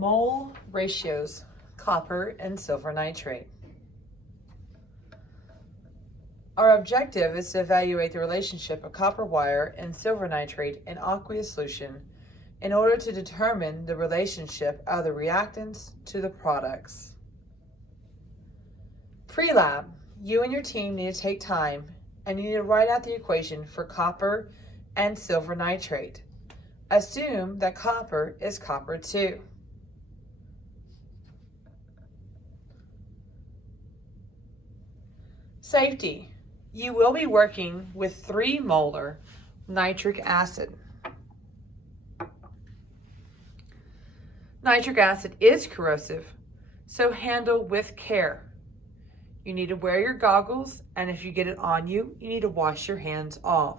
Mole ratios, copper and silver nitrate. Our objective is to evaluate the relationship of copper wire and silver nitrate in aqueous solution in order to determine the relationship of the reactants to the products. Pre-lab, you and your team need to take time and you need to write out the equation for copper and silver nitrate. Assume that copper is copper 2. Safety. You will be working with 3 molar nitric acid. Nitric acid is corrosive, so handle with care. You need to wear your goggles, and if you get it on you, you need to wash your hands off.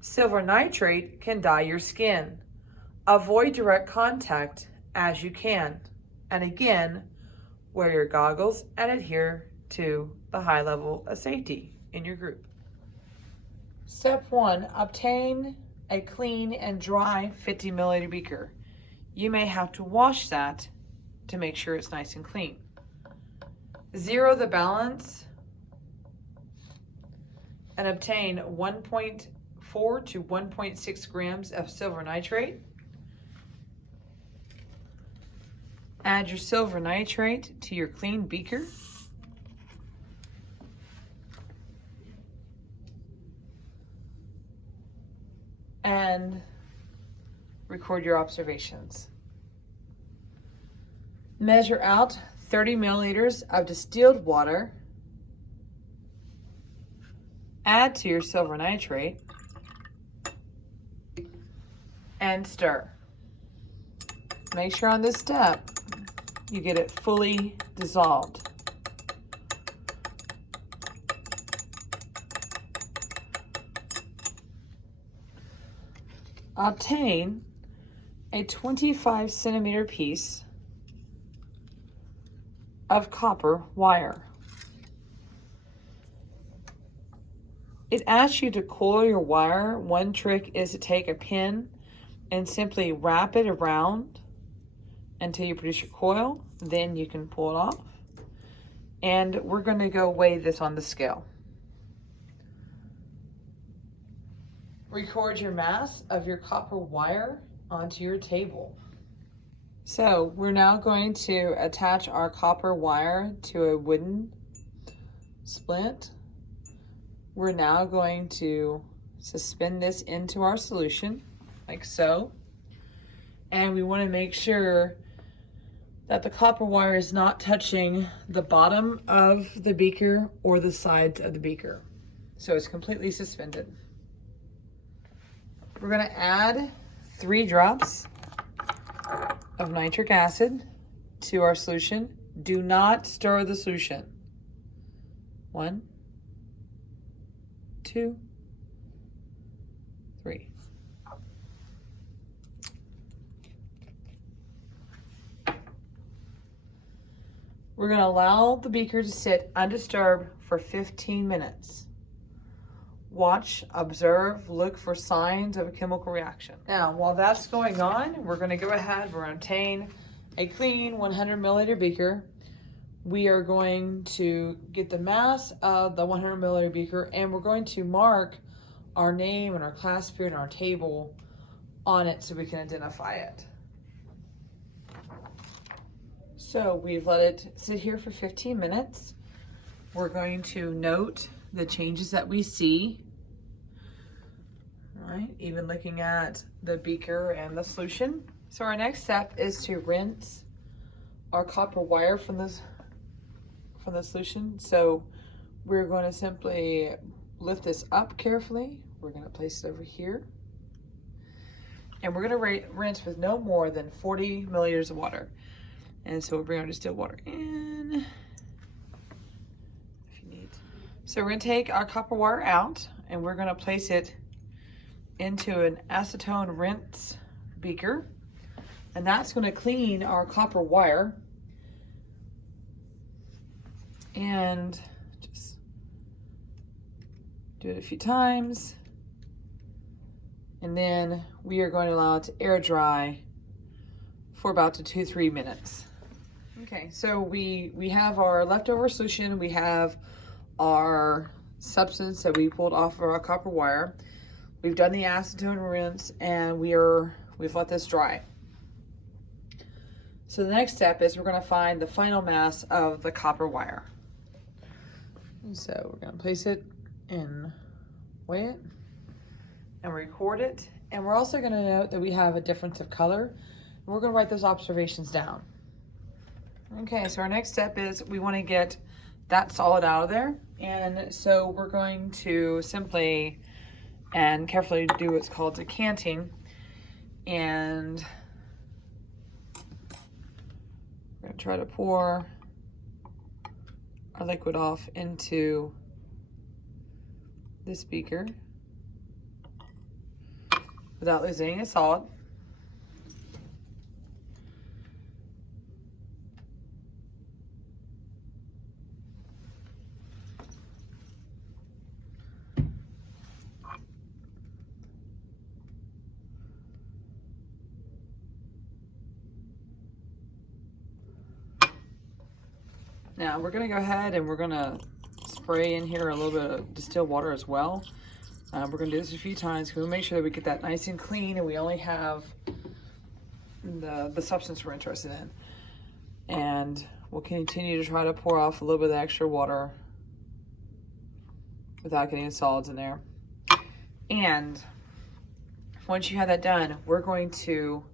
Silver nitrate can dye your skin. Avoid direct contact as you can. And again, wear your goggles and adhere to the high level of safety in your group. Step 1, obtain a clean and dry 50 milliliter beaker. You may have to wash that to make sure it's nice and clean. Zero the balance and obtain 1.4 to 1.6 grams of silver nitrate. Add your silver nitrate to your clean beaker. And record your observations. Measure out 30 milliliters of distilled water. Add to your silver nitrate and stir. Make sure on this step you get it fully dissolved. Obtain a 25 centimeter piece of copper wire. It asks you to coil your wire. One trick is to take a pin and simply wrap it around until you produce your coil. Then you can pull it off. And we're going to go weigh this on the scale. Record your mass of your copper wire onto your table. So we're now going to attach our copper wire to a wooden splint. We're now going to suspend this into our solution, like so. And we want to make sure that the copper wire is not touching the bottom of the beaker or the sides of the beaker. So it's completely suspended. We're going to add 3 drops of nitric acid to our solution. Do not stir the solution. 1, 2, 3. We're going to allow the beaker to sit undisturbed for 15 minutes. Watch, observe, look for signs of a chemical reaction. Now, while that's going on, we're going to go ahead, we're going to obtain a clean 100 milliliter beaker. We are going to get the mass of the 100 milliliter beaker, and we're going to mark our name and our class period and our table on it so we can identify it. So we've let it sit here for 15 minutes. We're going to note the changes that we see. All right, even looking at the beaker and the solution. So our next step is to rinse our copper wire from the solution. So we're going to simply lift this up carefully. We're going to place it over here. And we're going to rinse with no more than 40 milliliters of water. And so we'll bring our distilled water in if you need. So we're going to take our copper wire out and we're going to place it into an acetone rinse beaker. And that's going to clean our copper wire. And just do it a few times And then we are going to allow it to air dry for about 2-3 minutes. Okay, so we have our leftover solution. We have our substance that we pulled off of our copper wire. We've done the acetone rinse, and we've let this dry. So the next step is we're going to find the final mass of the copper wire. And so we're going to place it and weigh it and record it. And we're also going to note that we have a difference of color. And we're going to write those observations down. Okay, so our next step is we want to get that solid out of there. And so we're going to simply and carefully do what's called decanting. And we're going to try to pour our liquid off into this beaker without losing any solid. Now we're going to go ahead and we're going to spray in here a little bit of distilled water as well. We're going to do this a few times. We'll make sure that we get that nice and clean and we only have the substance we're interested in. And we'll continue to try to pour off a little bit of the extra water without getting solids in there. And once you have that done, we're going to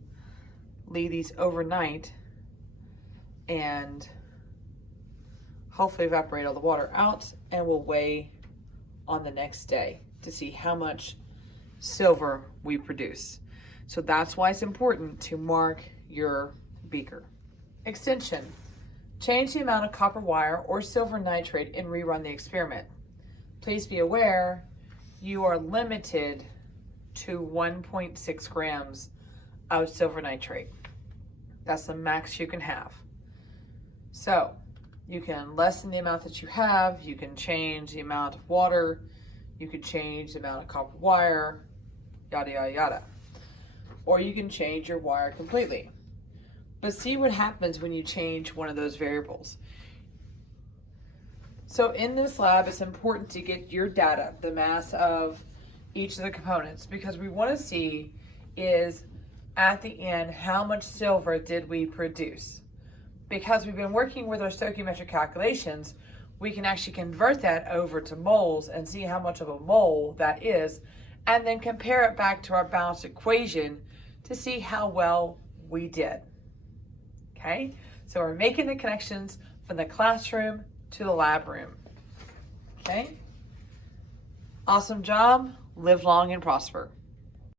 leave these overnight and hopefully evaporate all the water out, and we'll weigh on the next day to see how much silver we produce. So that's why it's important to mark your beaker. Extension: change the amount of copper wire or silver nitrate and rerun the experiment. Please be aware you are limited to 1.6 grams of silver nitrate. That's the max you can have. So you can lessen the amount that you have, you can change the amount of water, you can change the amount of copper wire, yada, yada, yada. Or you can change your wire completely. But see what happens when you change one of those variables. So in this lab, it's important to get your data, the mass of each of the components, because we want to see is at the end, how much silver did we produce? Because we've been working with our stoichiometric calculations, we can actually convert that over to moles and see how much of a mole that is, and then compare it back to our balanced equation to see how well we did. Okay, so we're making the connections from the classroom to the lab room. Okay, awesome job, live long and prosper.